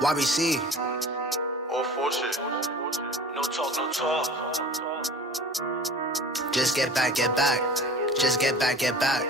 YBC. All for shit. No talk, no talk. Just get back, get back. Just get back, get back.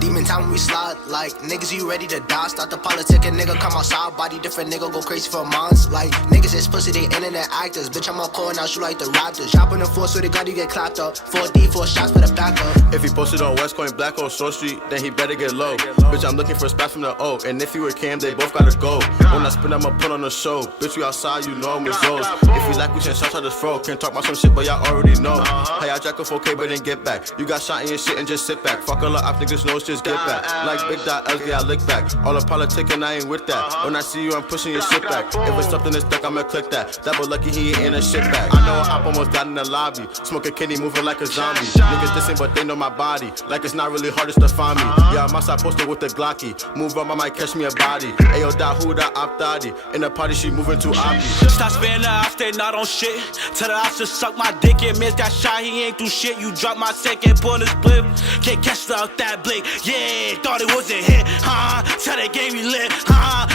Demon time when we slide, like niggas, you ready to die? Start the politic, a nigga come outside, body different nigga go crazy for months. Like niggas is pussy, they internet actors. Bitch, I'm up calling out, shoot like the Raptors. Chop on the floor, so they got you get clapped up. 4D, 4 shots for the backup. If he posted on West Coin, Black Hole, Short Street, then he better get low. Bitch, I'm looking for a spot from the O, and if you were Cam, they both gotta go. When I spin, I'ma put on the show. Bitch, we outside, you know I'm with Zoes. If you like, we can shout out the throw. Can't talk about some shit, but y'all already know. How y'all jack a 4K, but then get back. You got shot in your shit and just sit back. Fuck a lot of niggas knows, just get back. Like Big Dot, ugly, I lick back. All the politic and I ain't with that. When I see you, I'm pushing your shit back. If it's something that's stuck, I'ma click that. Double lucky, he ain't in a shit bag. I know I almost died in the lobby. Smoking kidney, moving like a zombie. Niggas dissing, but they know my body. Like it's not really hardest to find me. Yeah, I'm outside posted with the Glocky. Move up, I might catch me a body. Ayo, da who da op daddy. In the party, she moving too obby. Stop spinning, I stay not on shit. Tell the ops to suck my dick and miss that shot. He ain't do shit. You drop my second, pull his blip. Can't catch it out that blink. Yeah, thought it was a hit. Tell that game we lit.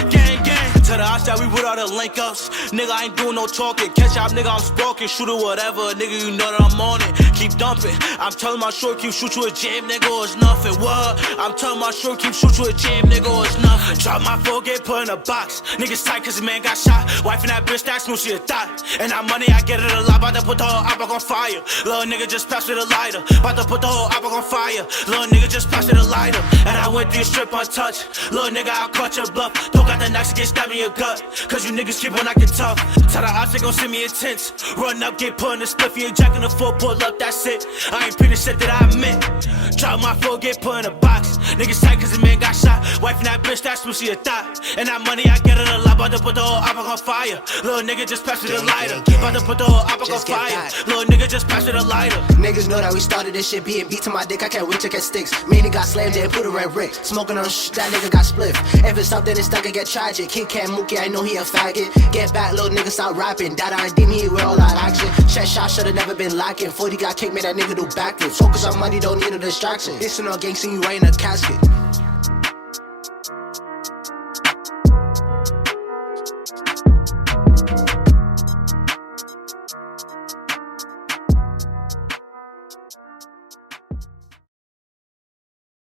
Gang, gang. Tell the ops that we with all the link ups. Nigga, I ain't doing no talking. Catch up, nigga, I'm sparking. Shoot or whatever. Nigga, you know that I'm on it. Keep dumping. I'm telling my short, keep shoot you a jam, nigga, or it's nothing. What? I'm telling my short, keep shoot you a jam, nigga, or it's nothing. Drop my phone, get put in a box. Niggas tight cause the man got shot. Wife and that bitch, that smooth, she a thot. And that money, I get it a lot. About to put the whole opera on fire. Little nigga just passed me the lighter. About to put the whole opera on fire. Little nigga just passed me the lighter. And I went through your strip untouched. Little nigga, I'll cut your bluff. Don't got the knives to get stabbed in your gut. Cause you niggas keep on acting tough. Tell the ops they gon' send me intense. Run up, get put in the spliff. You ain't jacking the full pull up, that's it. I ain't pretty shit that I admit. Drop my phone, get put in a box. Niggas tight cause the man got shot. Wife and that bitch, that smooth, she a thot. And that money, I get it a lot. About to put the whole opera on fire. Little nigga just passed me the lighter. About to put the whole opera on fire. Little nigga just passed me the lighter. Niggas know that we started this shit, being beat to my dick. I can't wait to get sticks. Me and he got slammed and put a red brick. Smoking on that nigga got split. If it's something, it's stuck and get tragic. Kid Cam Mookie, I know he a faggot. Get back, little nigga, stop rapping. Dada and Demi, he with all that action. Chest shot should've never been lacking. 40 got kicked, made that nigga do backflips. Focus on money, don't need a distraction. Listen on gang, see you right in a casket.